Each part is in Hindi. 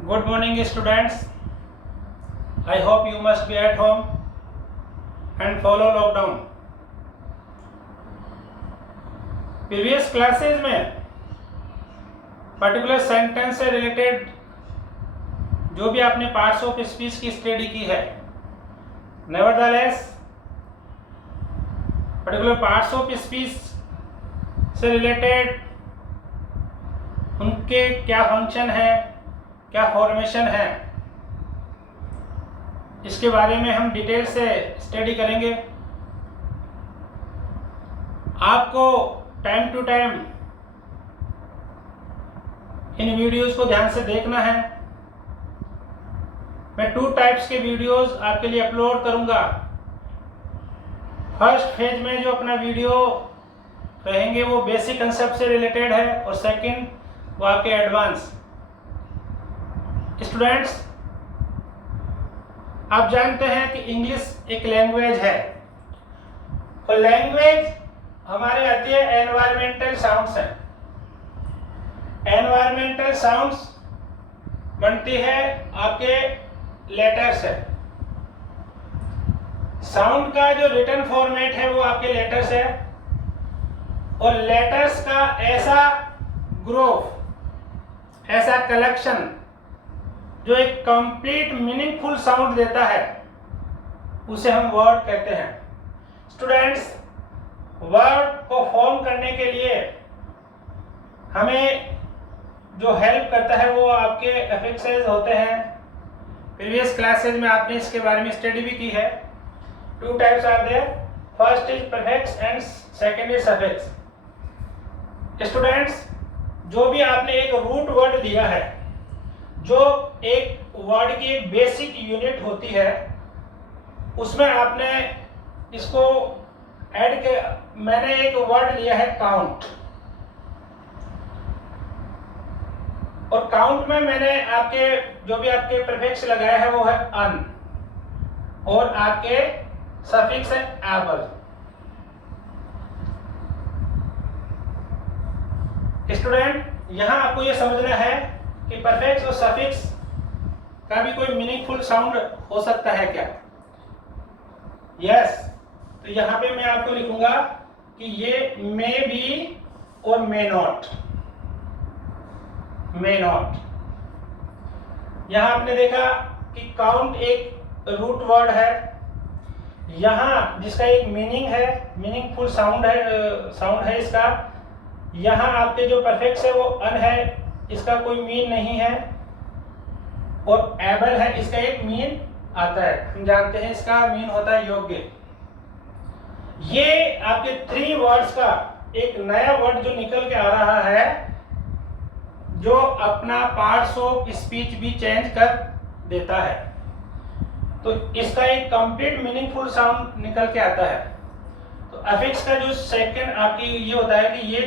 Good morning, students. I hope you must be at home and follow lockdown. Previous classes में पर्टिकुलर सेंटेंस से रिलेटेड जो भी आपने पार्ट्स ऑफ स्पीच की स्टडी की है, nevertheless particular parts of speech से रिलेटेड उनके क्या फंक्शन है, क्या फॉर्मेशन है, इसके बारे में हम डिटेल से स्टडी करेंगे। आपको टाइम टू टाइम इन वीडियोस को ध्यान से देखना है। मैं 2 टाइप्स के वीडियोस आपके लिए अपलोड करूंगा। फर्स्ट फेज में जो अपना वीडियो रहेंगे वो बेसिक कंसेप्ट से रिलेटेड है और सेकंड वो आपके एडवांस। स्टूडेंट्स, आप जानते हैं कि इंग्लिश एक लैंग्वेज है और लैंग्वेज हमारे आती है एनवायरमेंटल साउंड्स है। एनवायरमेंटल साउंड्स बनती है आपके लेटर्स है। साउंड का जो रिटन फॉर्मेट है वो आपके लेटर्स है और लेटर्स का ऐसा ग्रुप, ऐसा कलेक्शन जो एक कंप्लीट मीनिंगफुल साउंड देता है उसे हम वर्ड कहते हैं। स्टूडेंट्स, वर्ड को फॉर्म करने के लिए हमें जो हेल्प करता है वो आपके एफिक्सेस होते हैं। प्रीवियस क्लासेज में आपने इसके बारे में स्टडी भी की है। 2 types are there, first is prefix and second is suffix. Students, जो भी आपने एक रूट वर्ड दिया है, जो एक वर्ड की एक बेसिक यूनिट होती है, उसमें आपने इसको ऐड के, मैंने एक वर्ड लिया है काउंट, और काउंट में मैंने आपके जो भी आपके प्रीफिक्स लगाया है वो है अन और आपके सफिक्स है एबल। स्टूडेंट, यहां आपको ये समझना है कि प्रीफिक्स और सफिक्स का भी कोई मीनिंगफुल साउंड हो सकता है क्या? यस। तो यहां पे मैं आपको लिखूंगा कि ये मे बी और मे नॉट। मे नॉट, यहां आपने देखा कि काउंट एक रूट वर्ड है, यहां जिसका एक मीनिंग है, मीनिंगफुल साउंड है इसका। यहां आपके जो प्रीफिक्स है वो अन है, इसका कोई मीन नहीं है, और एबल है, इसका एक मीन आता है। हम जानते हैं इसका मीन होता है योग्य। ये आपके 3 वर्ड्स का एक नया वर्ड जो निकल के आ रहा है, जो अपना पार्ट्स ऑफ स्पीच भी चेंज कर देता है। तो इसका एक कंप्लीट मीनिंगफुल साउंड निकल के आता है। तो अफिक्स का जो सेकंड आपकी ये होता है कि ये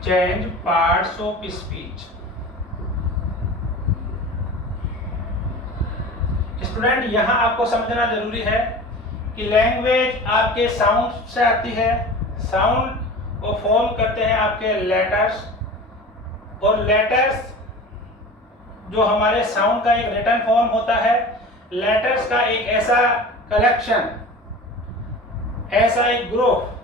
change parts of speech. Student, यहां आपको समझना जरूरी है कि लैंग्वेज आपके साउंड से आती है। साउंड को फॉर्म करते हैं आपके लेटर्स, और लेटर्स जो हमारे साउंड का एक रिटन फॉर्म होता है, लेटर्स का एक ऐसा कलेक्शन, ऐसा एक ग्रुप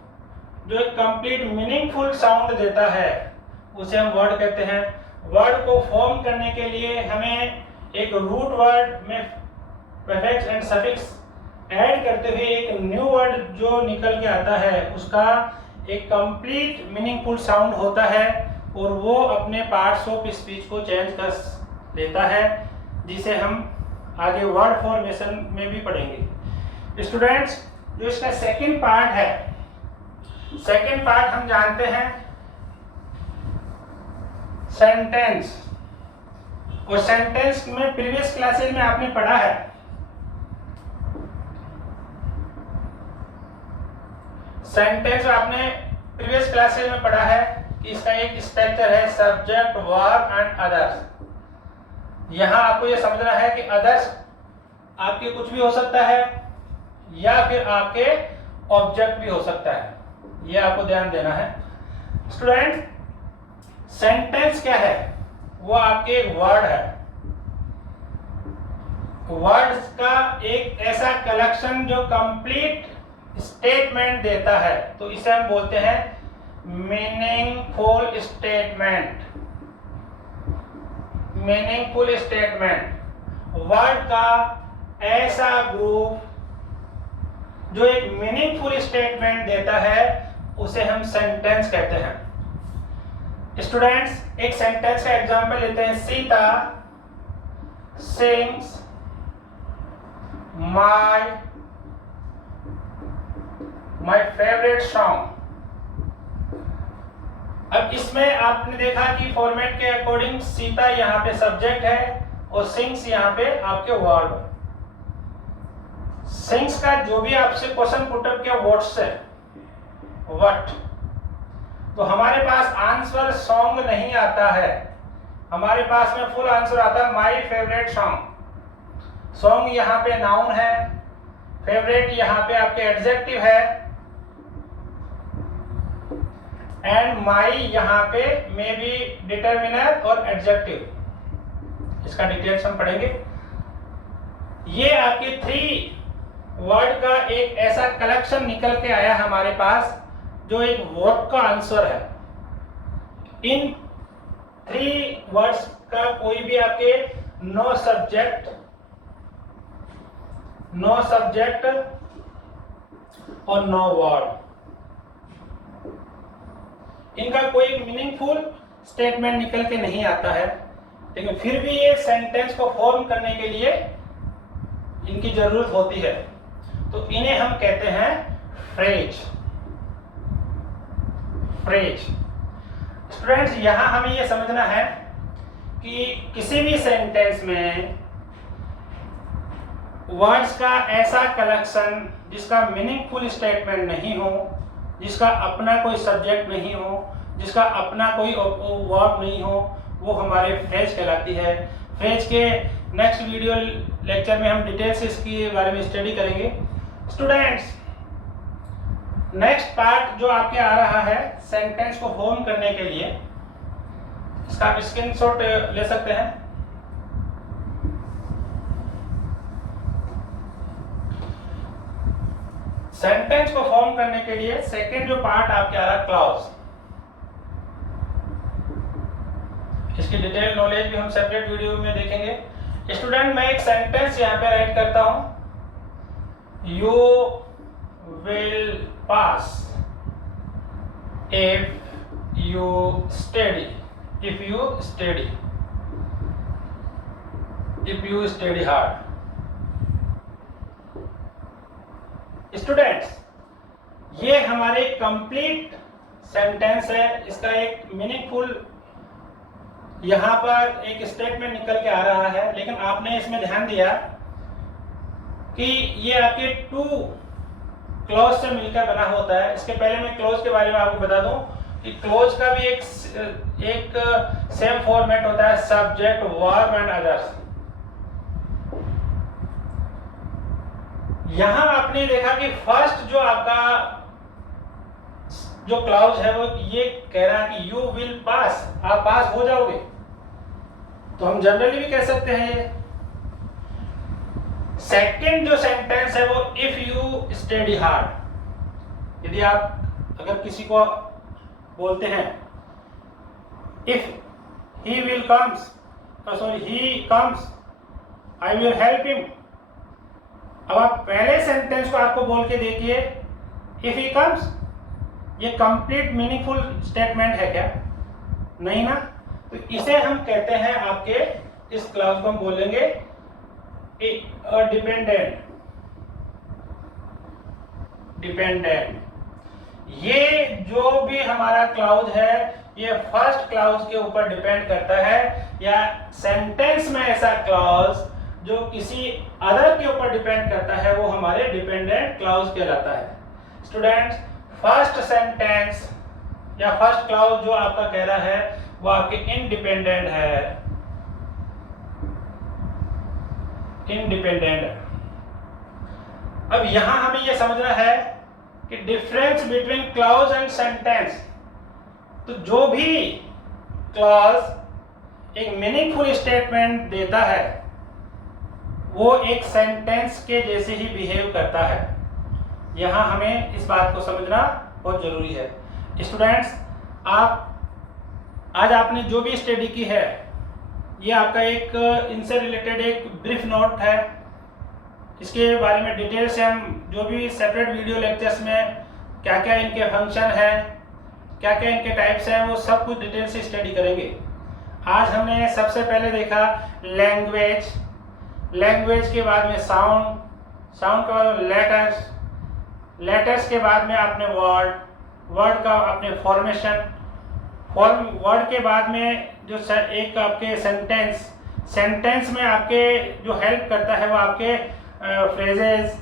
जो एक कंप्लीट मीनिंगफुल साउंड देता है, उसे हम वर्ड कहते हैं। वर्ड को फॉर्म करने के लिए हमें एक रूट वर्ड में प्रीफिक्स एंड सफिक्स ऐड करते हुए एक न्यू वर्ड जो निकल के आता है, उसका एक कंप्लीट मीनिंगफुल साउंड होता है और वो अपने पार्ट्स ऑफ स्पीच को चेंज कर देता है, जिसे हम आगे वर्ड फॉर्मेशन में भी पढ़ेंगे। स्टूडेंट्स, जो इसका सेकंड पार्ट है, सेकंड पार्ट हम जानते हैं सेंटेंस, और सेंटेंस में प्रीवियस क्लासेस में आपने पढ़ा है। सेंटेंस आपने प्रीवियस क्लासेस में पढ़ा है कि इसका एक स्ट्रक्चर है सब्जेक्ट, वर्ब एंड अदर्स। यहां आपको यह समझना है कि अदर्स आपके कुछ भी हो सकता है या फिर आपके ऑब्जेक्ट भी हो सकता है, ये आपको ध्यान देना है। स्टूडेंट, सेंटेंस क्या है? वो आपके एक वर्ड है, वर्ड्स का एक ऐसा कलेक्शन जो कंप्लीट स्टेटमेंट देता है, तो इसे हम बोलते हैं meaningful statement. Meaningful statement word का ऐसा ग्रुप जो एक मीनिंगफुल स्टेटमेंट देता है, उसे हम सेंटेंस कहते हैं। स्टूडेंट्स, एक सेंटेंस का एग्जांपल लेते हैं। Sita sings my favourite song. अब इसमें आपने देखा कि फॉर्मेट के अकॉर्डिंग सीता यहाँ पे सब्जेक्ट है और सिंग्स यहाँ पे आपके वर्ब। सिंग्स का जो भी आपसे क्वेश्चन पुटअप किया व्हाट्स है, व्हाट, तो हमारे पास आंसर सॉन्ग नहीं आता है, हमारे पास में फुल आंसर आता है माय फेवरेट सॉन्ग। सॉन्ग यहाँ पे नाउन है, फेवरेट यहाँ पे आपके एडजेक्टिव है, एंड माई यहाँ पे मे बी डिटरमिनर और एडजेक्टिव। इसका डिटेल्स हम पढ़ेंगे। ये आपके 3 वर्ड का एक ऐसा कलेक्शन निकल के आया हमारे पास जो एक वर्ड का आंसर है। इन 3 वर्ड्स का कोई भी आपके नो सब्जेक्ट और नो वर्ड, इनका कोई मीनिंगफुल स्टेटमेंट निकल के नहीं आता है, लेकिन फिर भी ये सेंटेंस को फॉर्म करने के लिए इनकी जरूरत होती है, तो इन्हें हम कहते हैं फ्रेज। स्टूडेंट्स, यहां हमें ये समझना है कि किसी भी सेंटेंस में वर्ड्स का ऐसा कलेक्शन जिसका मीनिंगफुल स्टेटमेंट नहीं हो, जिसका अपना कोई सब्जेक्ट नहीं हो, जिसका अपना कोई वर्ब नहीं हो, वो हमारे फ्रेज कहलाती है। फ्रेज के नेक्स्ट वीडियो लेक्चर में हम डिटेल से इसके बारे में स्टडी करेंगे। स्टूडेंट्स, नेक्स्ट पार्ट जो आपके आ रहा है सेंटेंस को फॉर्म करने के लिए, इसका आप स्क्रीनशॉट ले सकते हैं। सेंटेंस को फॉर्म करने के लिए सेकंड जो पार्ट आपके आ रहा है क्लॉज, इसकी डिटेल नॉलेज भी हम सेपरेट वीडियो में देखेंगे। स्टूडेंट, मैं एक सेंटेंस यहाँ पे राइट करता हूं, you will pass if you study, if you study hard. Students, ये हमारे कंप्लीट सेंटेंस है, इसका एक मीनिंगफुल यहां पर एक स्टेटमेंट निकल के आ रहा है, लेकिन आपने इसमें ध्यान दिया कि ये आपके 2 क्लॉज से मिलकर बना होता है। इसके पहले मैं क्लॉज के बारे में आपको बता दूं कि क्लॉज का भी एक सेम फॉर्मेट होता है, सब्जेक्ट, वर्ब एंड अदर्स। यहां आपने देखा कि फर्स्ट जो आपका जो क्लॉज है वो ये कह रहा है कि यू विल पास, आप पास हो जाओगे, तो हम जनरली भी कह सकते हैं ये। सेकंड जो सेंटेंस है वो इफ यू स्टडी हार्ड, यदि आप अगर किसी को बोलते हैं if he will comes, he comes, I will help him. अब आप पहले सेंटेंस को आपको बोल के देखिए, इफ ही कम्स, ये कंप्लीट मीनिंगफुल स्टेटमेंट है क्या? नहीं ना। तो इसे हम कहते हैं आपके, इस क्लॉज को हम बोलेंगे डिपेंडेंट। ये जो भी हमारा क्लॉज है ये फर्स्ट क्लॉज के ऊपर डिपेंड करता है, या सेंटेंस में ऐसा क्लॉज जो किसी अदर के ऊपर डिपेंड करता है वो हमारे डिपेंडेंट क्लॉज कहलाता है। स्टूडेंट्स, फर्स्ट सेंटेंस या फर्स्ट क्लॉज जो आपका कह रहा है वो आपके इंडिपेंडेंट है, अब यहां हमें यह समझना है कि difference between clause and sentence. तो जो भी क्लॉज एक मीनिंगफुल स्टेटमेंट देता है वो एक सेंटेंस के जैसे ही बिहेव करता है। यहाँ हमें इस बात को समझना बहुत जरूरी है। स्टूडेंट्स, आप आज आपने जो भी स्टडी की है ये आपका एक इनसे रिलेटेड एक ब्रीफ नोट है। इसके बारे में डिटेल से हम जो भी सेपरेट वीडियो लेक्चर्स में क्या क्या इनके फंक्शन हैं, क्या क्या इनके टाइप्स हैं, वो सब कुछ डिटेल से स्टडी करेंगे। आज हमने सबसे पहले देखा लैंग्वेज, लैंग्वेज के बाद में साउंड, साउंड के बाद में लेटर्स, लेटर्स के बाद में आपने वर्ड, वर्ड का अपने फॉर्मेशन, वर्ड के बाद में जो एक आपके सेंटेंस, सेंटेंस में आपके जो हेल्प करता है वो आपके फ्रेजेस,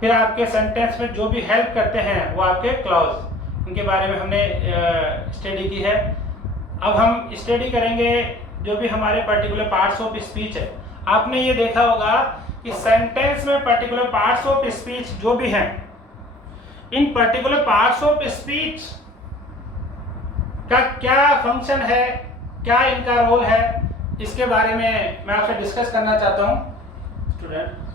फिर आपके सेंटेंस में जो भी हेल्प करते हैं वो आपके क्लॉज, इनके बारे में हमने स्टडी की है। अब हम स्टडी करेंगे जो भी हमारे पर्टिकुलर पार्ट्स ऑफ स्पीच है। आपने ये देखा होगा कि सेंटेंस में पर्टिकुलर पार्ट्स ऑफ स्पीच जो भी हैं, इन पर्टिकुलर पार्ट्स ऑफ स्पीच का क्या फंक्शन है, क्या इनका रोल है, इसके बारे में मैं आपसे डिस्कस करना चाहता हूँ स्टूडेंट।